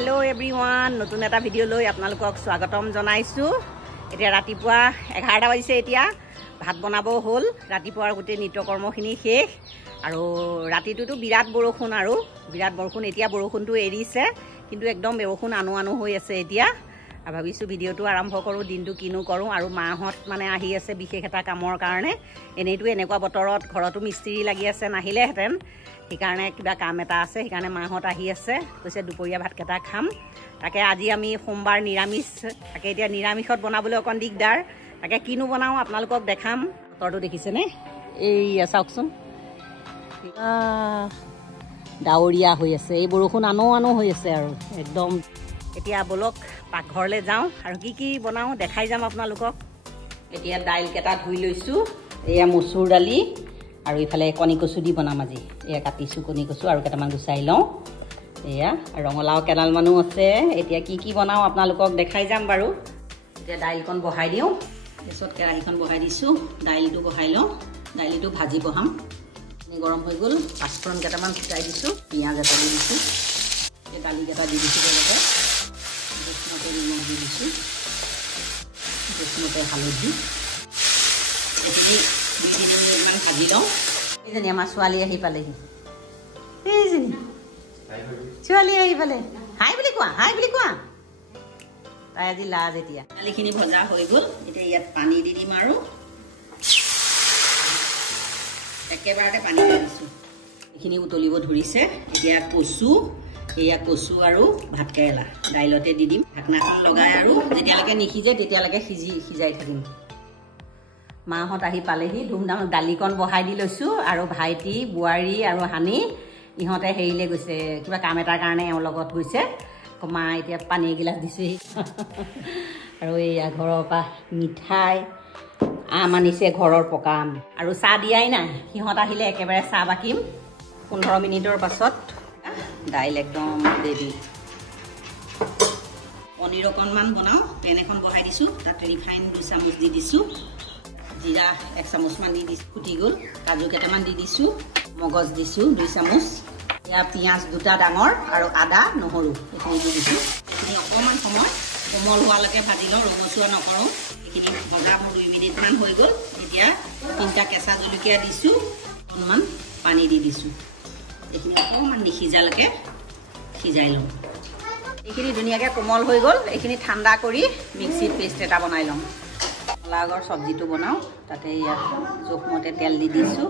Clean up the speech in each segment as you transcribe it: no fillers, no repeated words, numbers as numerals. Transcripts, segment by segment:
Hello everyone नतुन एटा video লৈ আপোনালোকক স্বাগতম জনাইছো। এতিয়া ৰাতিপুৱা 11টা বাজিছে। এতিয়া ভাত বনাব হ'ল। ৰাতিপুৱাৰ গোটে নিত্যকৰ্মখিনি শেষ আৰু ৰাতিটোতো বিৰাট বৰষুণ এতিয়া বৰষুণটো এৰিছে কিন্তু একদম বৰষুণ আনো হৈ আছে। এতিয়া ভাবিছো ভিডিওটো আৰম্ভ কৰো, দিনটো কিনো কৰো আৰু মাহত মানে আহি আছে বিশেষ এটা কামৰ কাৰণে। এনেইটো এনেকুৱা বতৰত ঘৰতো মিস্ত্ৰী লাগি আছে, নাহিলেহেঁতেন। সেইকাৰণে কিবা কাম এটা আছে, সেইকাৰণে মাহত আহি আছে, কৈছে দুপৰীয়া ভাতকেইটা খাম। তাকে আজি আমি সোমবাৰ নিৰামিষ, তাকে এতিয়া নিৰামিষত বনাবলৈ অকণ দিগদাৰ। তাকে কিনো বনাওঁ আপোনালোকক দেখাম। বতৰটো দেখিছেনে? এইয়া চাওকচোন, ডাৱৰীয়া হৈ আছে, এই বৰষুণ আনো হৈ আছে আৰু একদম। এতিয়া বলক পাকঘৰলৈ যাওঁ আৰু কি বনাওঁ দেখাই যাম আপোনালোকক। এতিয়া দাইলকেইটা ধুই লৈছোঁ। এয়া মচুৰ দালি আৰু ইফালে কণী কচু দি বনাম আজি। এয়া কাটিছোঁ কণী কচু আৰু কেইটামান গুচাই লওঁ। এয়া ৰঙালাও কেইডালমানো আছে। এতিয়া কি বনাওঁ আপোনালোকক দেখাই যাম বাৰু। এতিয়া দাইলকণ বহাই দিওঁ। তাৰপিছত কেৰাহীখন বহাই দিছোঁ, দাইলটো বহাই লওঁ। দাইলটো ভাজি বহাম। গৰম হৈ গ'ল, পাঁচফোৰণ কেইটামান ফুটাই দিছোঁ, পিঁয়াজ এটা দি দিছোঁ। এতিয়া দালিকেইটা দি দিছোঁ লগতে জোখমতে নিমখ দি দিছোঁ, জোখমতে হালধি। এইখিনি 2-3 মিনিটমান ভাজি লওঁ। এইজনী আমাৰ ছোৱালী আহি পালেহি। এইজনী ছোৱালী আহি পালে। হাই বুলি কোৱা। তাই আজি লাজ। এতিয়া দালিখিনি ভজা হৈ গ'ল। এতিয়া ইয়াত পানী দি দিম আৰু একেবাৰতে পানী দি দিছোঁ। এইখিনি উতলিব ধৰিছে। এতিয়া এয়া কচু আৰু ভাতকেৰেলা দাইলতে দি দিম। ঢাকনাখন লগাই আৰু যেতিয়ালৈকে নিসিজে তেতিয়ালৈকে সিজাই থাকিম। মাহঁত আহি পালেহি। ধুমধাম দালিকণ বহাই দি লৈছোঁ আৰু ভাইটি, বোৱাৰী আৰু হানি ইহঁতে হেৰিলৈ গৈছে, কিবা কাম এটাৰ কাৰণে এওঁৰ লগত গৈছে। মা এতিয়া পানী এগিলাচ দিছোঁহি। আৰু এয়া ঘৰৰ পৰা মিঠাই, আম আনিছে, ঘৰৰ পকা আম। আৰু চাহ দিয়াই নাই, সিহঁত আহিলে একেবাৰে চাহ বাকিম। 15 মিনিটৰ পাছত দাইল একদম ৰেডি। পনীৰ অকণমান বনাওঁ। পেন এখন বহাই দিছোঁ, তাত ৰিফাইন 2 চামুচ দি দিছোঁ, জিৰা 1 চামুচমান দি দিছোঁ, ফুটি গ'ল। কাজু কেইটামান দি দিছোঁ, মগজ দিছোঁ 2 চামুচ। এয়া পিঁয়াজ 2টা ডাঙৰ আৰু আদা নহৰু এইখিনি দি দিছোঁ। এইখিনি অকণমান সময় কোমল হোৱালৈকে ভাজি লওঁ, ৰঙচুৱা নকৰোঁ। এইখিনি ভজা মোৰ 2 মিনিটমান হৈ গ'ল। এতিয়া 3টা কেঁচা জলকীয়া দিছোঁ, অকণমান পানী দি দিছোঁ। এইখিনি অকণমান নিসিজালৈকে সিজাই লওঁ। এইখিনি ধুনীয়াকৈ কোমল হৈ গ'ল। এইখিনি ঠাণ্ডা কৰি মিক্সিত পেষ্ট এটা বনাই লওঁ। লাওৰ চব্জিটো বনাওঁ। তাতে ইয়াত জোখমতে তেল দি দিছোঁ।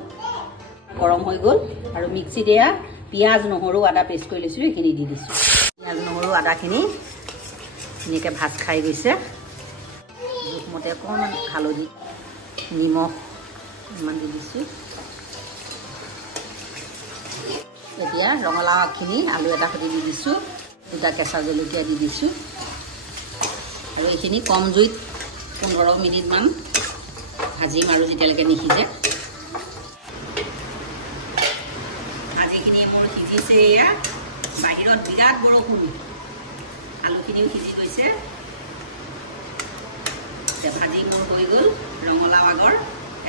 গৰম হৈ গ'ল আৰু মিক্সিত এয়া পিঁয়াজ, নহৰু, আদা পেষ্ট কৰি লৈছোঁ, এইখিনি দি দিছোঁ। পিঁয়াজ, নহৰু, আদাখিনি ধুনীয়াকৈ ভাজ খাই গৈছে। জোখমতে অকণমান হালধি, নিমখ অকণমান দি দিছোঁ। এতিয়া ৰঙালাও আগখিনি আলু এটা সৈতে দি দিছোঁ, 2টা কেঁচা জলকীয়া দি দিছোঁ আৰু এইখিনি কম জুইত 15 মিনিটমান ভাজিম আৰু যেতিয়ালৈকে নিসিজে। ভাজিখিনি মোৰ সিজিছে। এয়া বাহিৰত বিৰাট বৰষুণ, আলুখিনিও সিজি গৈছে। এতিয়া ভাজি মোৰ হৈ গ'ল। ৰঙালাও আগৰ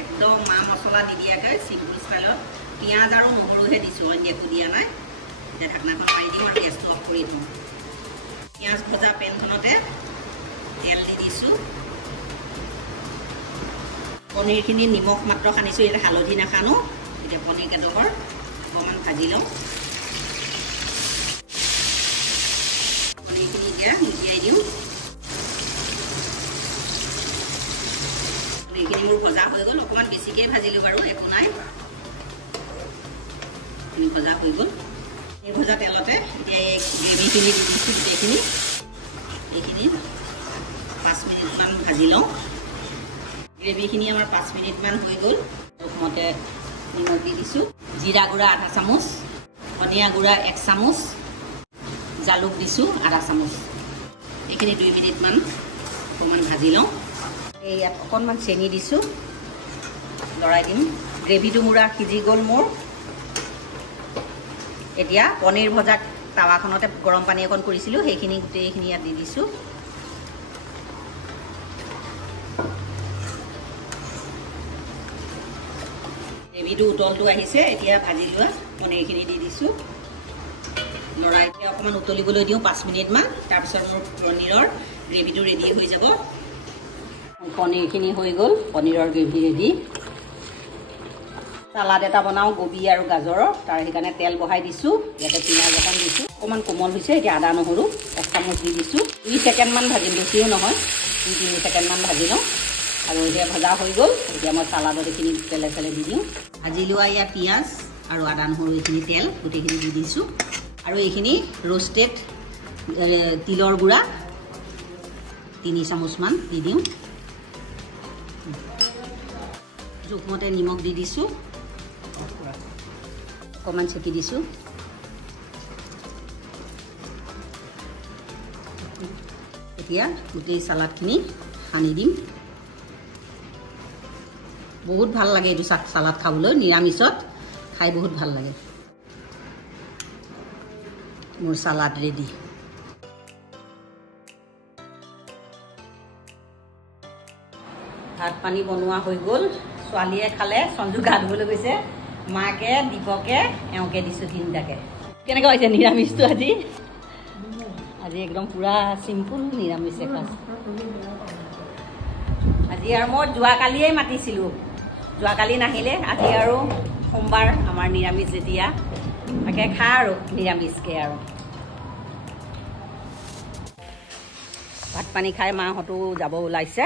একদম মা মছলা নিদিয়াকৈ চিম্পুল ষ্টাইলত পিঁয়াজ আৰু নহৰুহে দিছোঁ, অন্য একো দিয়া নাই। এতিয়া ঢাকনাখন মাৰি দিম আৰু গেছটো অফ কৰি দিওঁ। পিঁয়াজ ভজা পেনখনতে তেল দি দিছোঁ। পনীৰখিনি নিমখ মাত্ৰ সানিছোঁ, ইয়াতে হালধি নাসানো। এতিয়া পনীৰ কেইডোখৰ অকণমান ভাজি লওঁ। পনীৰখিনি এতিয়া লুটিয়াই দিওঁ। পনীৰখিনি মোৰ ভজা হৈ গ'ল। অকণমান বেছিকৈ ভাজিলোঁ বাৰু, একো নাই। ভজা হৈ গ'ল। এই ভজা তেলতে এতিয়া এই গ্ৰেভিখিনি দি দিছোঁ গোটেইখিনি। এইখিনি 5 মিনিটমান ভাজি লওঁ। গ্ৰেভিখিনি আমাৰ 5 মিনিটমান হৈ গ'ল। জোখমতে নিমখ দি দিছোঁ, জিৰা গুড়া 1/2 চামুচ, ধনিয়া গুড়া 1 চামুচ, জালুক দিছোঁ 1/2 চামুচ। এইখিনি 2 মিনিটমান অকণমান ভাজি লওঁ। এই ইয়াত অকণমান চেনি দিছোঁ, লৰাই দিম। গ্ৰেভিটো মুৰা সিজি গ'ল মোৰ। এতিয়া পনীৰ ভজা টাৱাখনতে গৰম পানী অকণ কৰিছিলোঁ, সেইখিনি গোটেইখিনি ইয়াত দি দিছোঁ। গ্ৰেভিটো উতলটো আহিছে। এতিয়া ভাজি লোৱা পনীৰখিনি দি দিছোঁ, লৰাই অকণমান উতলিবলৈ দিওঁ 5 মিনিটমান। তাৰপিছত মোৰ পনীৰৰ গ্ৰেভিটো ৰেডি হৈ যাব। পনীৰখিনি হৈ গ'ল, পনীৰৰ গ্ৰেভি ৰেডি। চালাড এটা বনাওঁ গোবি আৰু গাজৰৰ, তাৰ সেইকাৰণে তেল বহাই দিছোঁ। ইয়াতে পিঁয়াজ অকণ দিছোঁ, অকণমান কোমল হৈছে। এতিয়া আদা নহৰু 1 চামুচ দি দিছোঁ। 2 ছেকেণ্ডমান ভাজিম, বেছিও নহয়, 2-3 ছেকেণ্ডমান ভাজি লওঁ। আৰু এতিয়া ভজা হৈ গ'ল। এতিয়া মই চালাডত এইখিনি তেলে দি দিওঁ। ভাজি লোৱা ইয়াত পিঁয়াজ আৰু আদা নহৰু এইখিনি তেল গোটেইখিনি দি দিছোঁ। আৰু এইখিনি ৰোষ্টেড তিলৰ গুড়া 3 চামুচমান দি দিওঁ। জোখমতে নিমখ দি দিছোঁ, অকণমান চেকি দিছোঁ। এতিয়া গোটেই চালাডখিনি সানি দিম। বহুত ভাল লাগে এইটো চালাড খাবলৈ, নিৰামিষত খাই বহুত ভাল লাগে। মোৰ চালাড ৰেডি। ভাত পানী বনোৱা হৈ গ'ল। ছোৱালীয়ে খালে, সঞ্জু গা ধুবলৈ গৈছে। মাকে, দীপকে, এওঁকে দিছোঁ 3টাকে। কেনেকুৱা হৈছে নিৰামিষটো আজি? আজি একদম পুৰা চিম্পুল নিৰামিষ এসাঁজ। আজি আৰু মই যোৱাকালিয়ে মাতিছিলোঁ, যোৱাকালি নাহিলে। আজি আৰু সোমবাৰ আমাৰ নিৰামিষ যেতিয়া, তাকে খা আৰু নিৰামিষকৈ আৰু। ভাত পানী খাই মাহঁতো যাব ওলাইছে,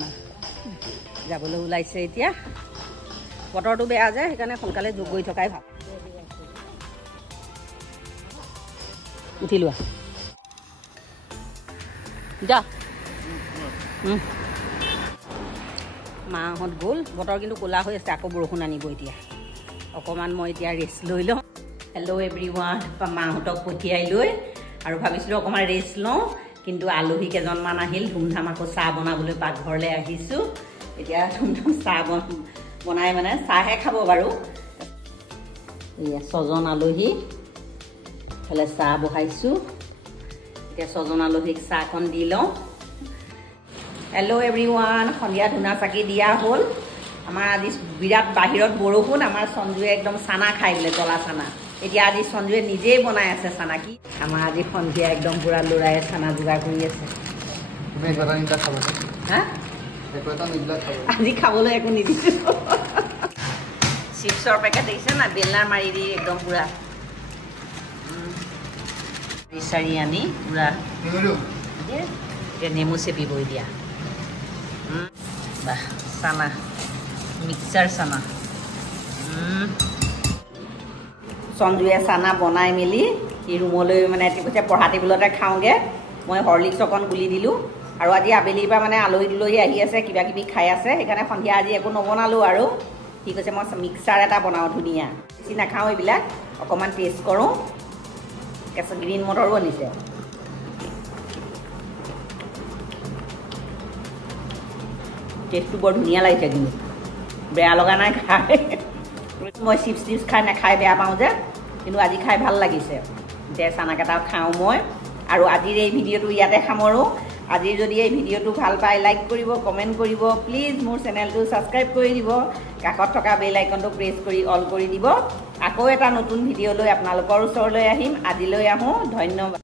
মা যাবলৈ ওলাইছে এতিয়া। বতৰটো বেয়া যে, সেইকাৰণে সোনকালে যোগ গৈ থকাই ভাল। উঠি লোৱা যা। মাহঁত গ'ল, বতৰ কিন্তু ক'লা হৈ আছে, আকৌ বৰষুণ আনিব এতিয়া। অকণমান মই এতিয়া ৰেষ্ট লৈ লওঁ। হেল্ল' এভৰিৱান, মাহঁতক পঠিয়াই লৈ আৰু ভাবিছিলোঁ অকণমান ৰেষ্ট লওঁ, কিন্তু আলহী কেইজনমান আহিল। ধুমধাম আকৌ চাহ বনাবলৈ পাকঘৰলৈ আহিছোঁ। এতিয়া ধুমধাম চাহ বনাই মানে চাহে খাব বাৰু। এয়া 6জন আলহী, এইফালে চাহ বহাইছোঁ। এতিয়া 6জন আলহীক চাহকণ দি লওঁ। হেল্ল' এভৰিৱান, সন্ধিয়া ধূনা চাকি দিয়া হ'ল। আমাৰ আজি বিৰাট বাহিৰত বৰষুণ। আমাৰ সঞ্জুৱে একদম চানা খাই বোলে, জ্বলা চানা। এতিয়া আজি সঞ্জুৱে নিজেই বনাই আছে চানা। কি আমাৰ আজি সন্ধিয়া একদম পুৰা ল'ৰাই চানা যোগাৰ কৰি আছে। হা, আজি খাবলৈ একো নিদিছোঁ। চিপছৰ পেকেট দেখিছে না, বেলনাৰ মাৰি দি একদম পুৰা বিচাৰি আনি পুৰা এতিয়া নেমু চেপিবই দিয়া। বাহ, চানা, মিক্সাৰ চানা। সঞ্জুৱে চানা বনাই মেলি সি ৰুমলৈ মানে পঢ়া টেবুলতে খাওঁগৈ। মই হৰলিক্স অকণ গুলি দিলোঁ। আৰু আজি আবেলিৰ পৰা মানে আলহী দুলহী আহি আছে, কিবা কিবি খাই আছে। সেইকাৰণে সন্ধিয়া আজি একো নবনালোঁ আৰু। সি কৈছে মই মিক্সাৰ এটা বনাওঁ ধুনীয়া। বেছি নাখাওঁ এইবিলাক, অকণমান টেষ্ট কৰোঁ। কেঁচা গ্ৰীণ মটৰো আনিছে। টেষ্টটো বৰ ধুনীয়া লাগিছে, কিন্তু বেয়া লগা নাই খাই। মই চিপছ খাই নাখাই বেয়া পাওঁ যে, কিন্তু আজি খাই ভাল লাগিছে। এতিয়া চানাকেইটা খাওঁ মই। আৰু আজিৰ এই ভিডিঅ'টো ইয়াতে সামৰোঁ। আজিৰ যদি এই ভিডিঅ'টো ভাল পায়, লাইক কৰিব, কমেণ্ট কৰিব। প্লিজ মোৰ চেনেলটো ছাবস্ক্ৰাইব কৰি দিব। কাষত থকা বেল আইকনটো প্ৰেছ কৰি অল কৰি দিব। আকৌ এটা নতুন ভিডিঅ' লৈ আপোনালোকৰ ওচৰলৈ আহিম। আজিলৈ আহোঁ, ধন্যবাদ।